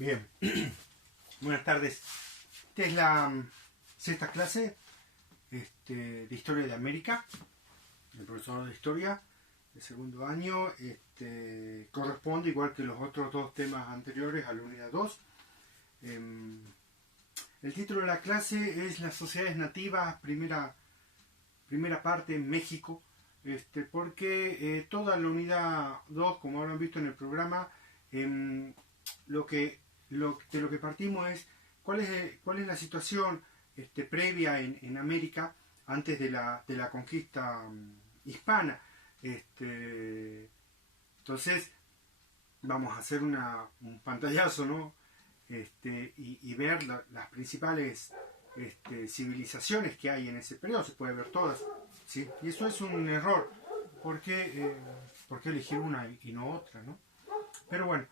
Bien, buenas tardes. Esta es la sexta clase de Historia de América. El profesor de Historia de segundo año corresponde, igual que los otros dos temas anteriores, a la unidad 2. El título de la clase es Las sociedades nativas, primera parte en México, porque toda la unidad 2, como habrán visto en el programa, de lo que partimos es cuál es la situación previa en América antes de la conquista hispana. Entonces vamos a hacer un pantallazo, ¿no? Y ver las principales civilizaciones que hay en ese periodo. Se puede ver todas, ¿sí? Y eso es un error. ¿Por qué elegir una y no otra, ¿no? Pero bueno,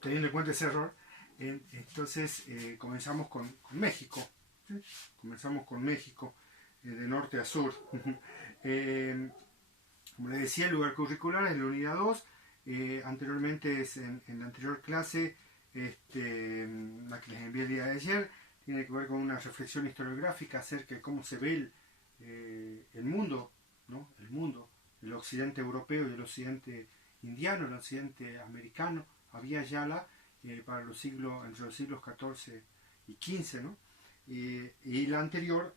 teniendo en cuenta ese error, entonces comenzamos con México, ¿sí? Comenzamos con México, de norte a sur. Como les decía, el lugar curricular es la unidad 2. Anteriormente, en la anterior clase, la que les envié el día de ayer, tiene que ver con una reflexión historiográfica acerca de cómo se ve el mundo, ¿no? El occidente europeo y el occidente indiano, el occidente americano. Había ya para entre los siglos XIV y XV, ¿no? Y la anterior,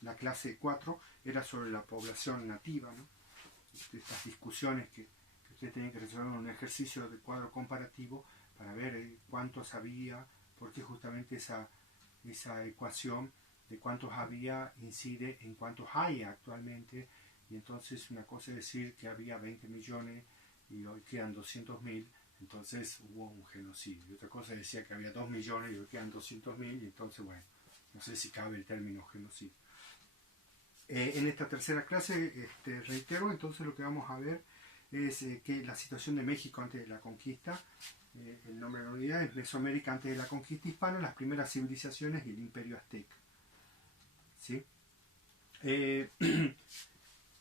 la clase 4, era sobre la población nativa, ¿no? Estas discusiones que ustedes tienen que resolver en un ejercicio de cuadro comparativo para ver cuántos había, porque justamente esa ecuación de cuántos había incide en cuántos hay actualmente. Y entonces una cosa es decir que había 20 millones y hoy quedan 200.000, entonces hubo un genocidio. Y otra cosa decía que había 2 millones y hoy quedan 200.000, y entonces, bueno, no sé si cabe el término genocidio. En esta tercera clase, reitero, entonces lo que vamos a ver es que la situación de México antes de la conquista, el nombre de la unidad es Mesoamérica antes de la conquista hispana, las primeras civilizaciones y el imperio azteca, ¿sí? En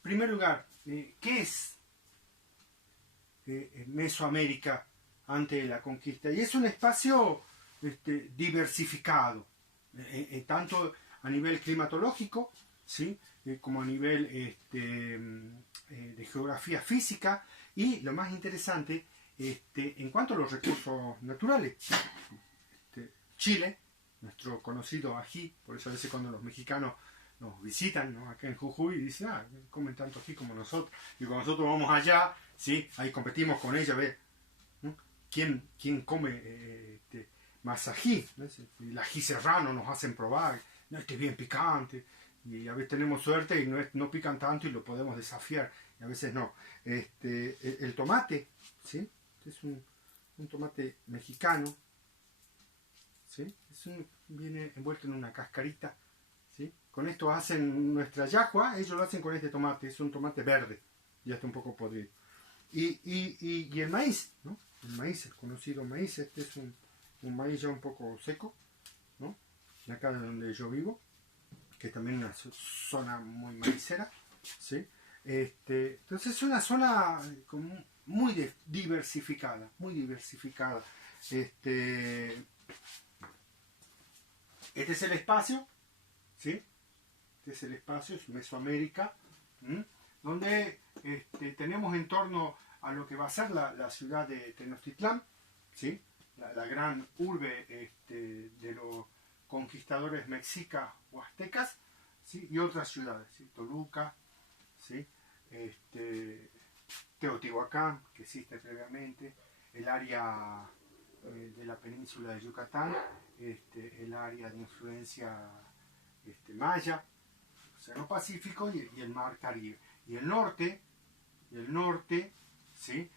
primer lugar, ¿qué es Mesoamérica antes de la conquista? Y es un espacio diversificado, tanto a nivel climatológico, ¿sí? Como a nivel de geografía física, y lo más interesante, en cuanto a los recursos naturales. Chile, nuestro conocido ají, por eso a veces cuando los mexicanos nos visitan, ¿no? Acá en Jujuy, y dicen, comen tanto ají como nosotros. Y cuando nosotros vamos allá, ¿sí? Ahí competimos con ella, ¿ves? ¿No? ¿Quién come más ají? ¿No? El ají serrano nos hacen probar, ¿no? Este es bien picante, y a veces tenemos suerte y no pican tanto y lo podemos desafiar, y a veces no. El tomate, ¿sí? Es un tomate mexicano, ¿sí? Viene envuelto en una cascarita, ¿sí? Con esto hacen nuestra yahua, ellos lo hacen con este tomate, es un tomate verde, ya está un poco podrido. Y el maíz, ¿no? El maíz, el conocido maíz, es un maíz ya un poco seco, ¿no? De acá de donde yo vivo, que también es una zona muy maicera, ¿sí? Entonces es una zona muy diversificada, muy diversificada. Este es el espacio, ¿sí? Este es el espacio, es Mesoamérica, donde tenemos en torno a lo que va a ser la ciudad de Tenochtitlán, ¿sí? La gran urbe de los conquistadores mexicas o aztecas, ¿sí? Y otras ciudades, ¿sí? Toluca, ¿sí? Teotihuacán, que existe previamente, el área de la península de Yucatán, el área de influencia maya, Océano Pacífico, y el mar Caribe. Y el norte, ¿sí?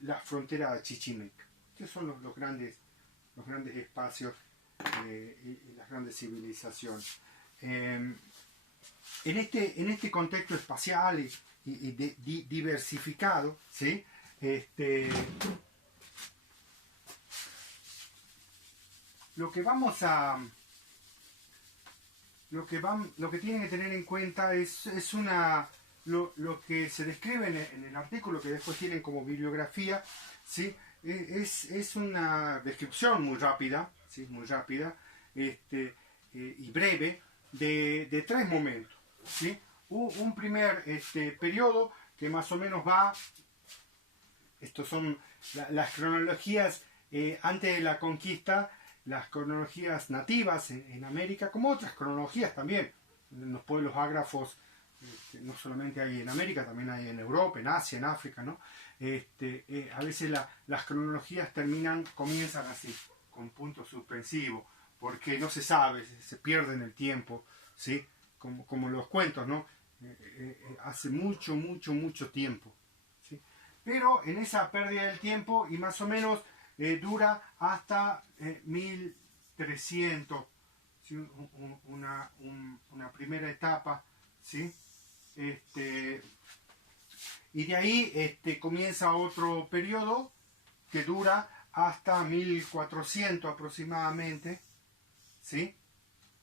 La frontera chichimeca. Estos son los grandes espacios y las grandes civilizaciones. En este contexto espacial y diversificado, ¿sí? Lo que tienen que tener en cuenta es una lo que se describe en el artículo, que después tienen como bibliografía, ¿sí? Es una descripción muy rápida, ¿sí? Muy rápida, y breve de tres momentos, ¿sí? Un primer periodo que más o menos va, estos son las cronologías antes de la conquista, las cronologías nativas en América, como otras cronologías también. En los pueblos ágrafos no solamente hay en América, también hay en Europa, en Asia, en África, ¿no? A veces las cronologías comienzan así, con puntos suspensivos, porque no se sabe, se pierde en el tiempo, ¿sí? Como los cuentos, ¿no? Hace mucho tiempo, ¿sí? Pero en esa pérdida del tiempo, y más o menos dura hasta 1300, ¿sí? Una primera etapa, ¿sí? Y de ahí comienza otro periodo que dura hasta 1400 aproximadamente, ¿sí?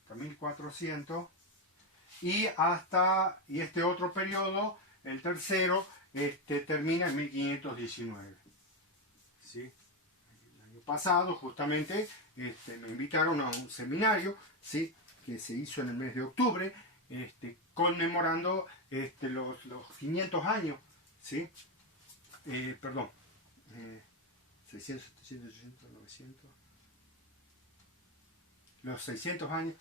Hasta 1400. Y este otro periodo, el tercero, termina en 1519. ¿Sí? El año pasado, justamente, me invitaron a un seminario, ¿sí? Que se hizo en el mes de octubre, conmemorando los 500 años, ¿sí? Perdón, 600, 700, 800, 900, los 600 años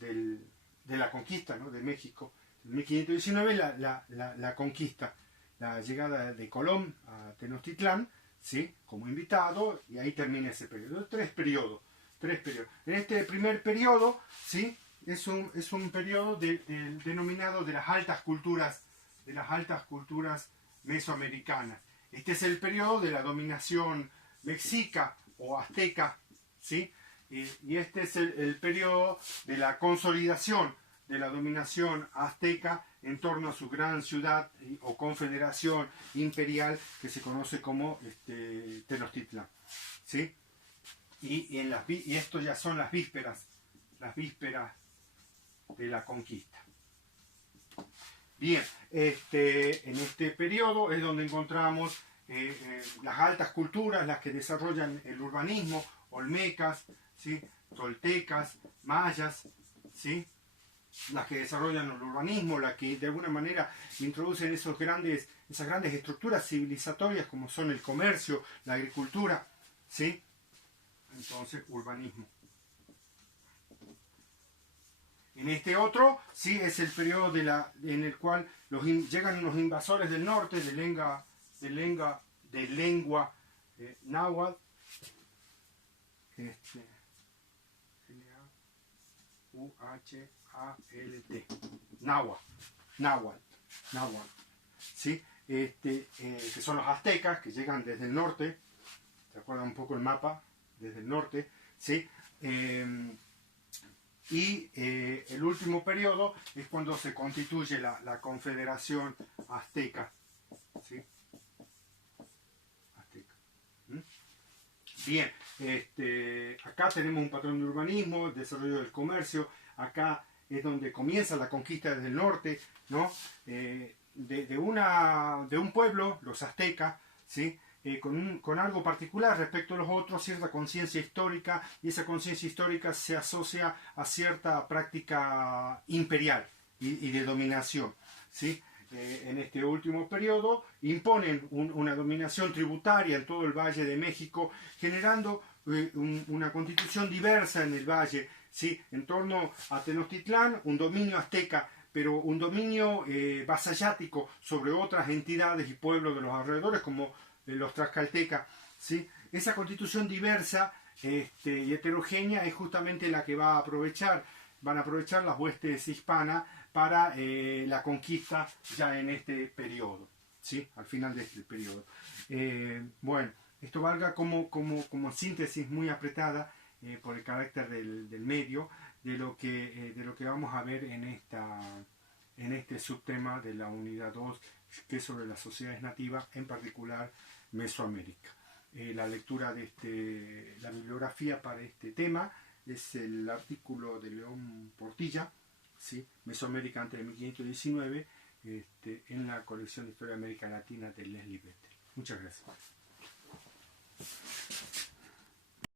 de la conquista, ¿no? De México. En 1519 la conquista, la llegada de Colón a Tenochtitlán, ¿sí? Como invitado, y ahí termina ese periodo. Tres periodos. En este primer periodo, ¿sí? Es un periodo denominado de las altas culturas mesoamericanas. Este es el periodo de la dominación mexica o azteca, ¿sí? Y este es el periodo de la consolidación de la dominación azteca en torno a su gran ciudad o confederación imperial que se conoce como Tenochtitlán, ¿sí? Y esto ya son las vísperas de la conquista. Bien, en este periodo es donde encontramos las altas culturas, las que desarrollan el urbanismo, olmecas, ¿sí? Toltecas, mayas, ¿sí? Las que desarrollan el urbanismo, las que de alguna manera introducen esas grandes estructuras civilizatorias como son el comercio, la agricultura, ¿sí? Entonces, urbanismo. En este otro, sí, es el periodo en el cual llegan los invasores del norte de lengua náhuatl, N-A-U-H-A-L-T, náhuatl, ¿sí? Que son los aztecas que llegan desde el norte. ¿Se acuerdan un poco el mapa? Desde el norte, ¿sí? Y el último periodo es cuando se constituye la Confederación Azteca, ¿sí? Azteca. Bien, acá tenemos un patrón de urbanismo, el desarrollo del comercio. Acá es donde comienza la conquista desde el norte, ¿no? De un pueblo, los aztecas, ¿sí? Con algo particular respecto a los otros, cierta conciencia histórica, y esa conciencia histórica se asocia a cierta práctica imperial y de dominación, ¿sí? En este último periodo imponen una dominación tributaria en todo el Valle de México, generando una constitución diversa en el valle, ¿sí? En torno a Tenochtitlán, un dominio azteca, pero un dominio vasallático sobre otras entidades y pueblos de los alrededores, como los tlaxcaltecas, ¿sí? Esa constitución diversa y heterogénea es justamente la que van a aprovechar las huestes hispanas para la conquista ya en este periodo, ¿sí? Al final de este periodo. Bueno, esto valga como síntesis muy apretada por el carácter del medio de lo que vamos a ver en este subtema de la unidad 2, que es sobre las sociedades nativas, en particular Mesoamérica. La lectura de la bibliografía para este tema es el artículo de León Portilla, ¿sí? Mesoamérica antes de 1519, en la colección de Historia de América Latina de Leslie Bethel. Muchas gracias.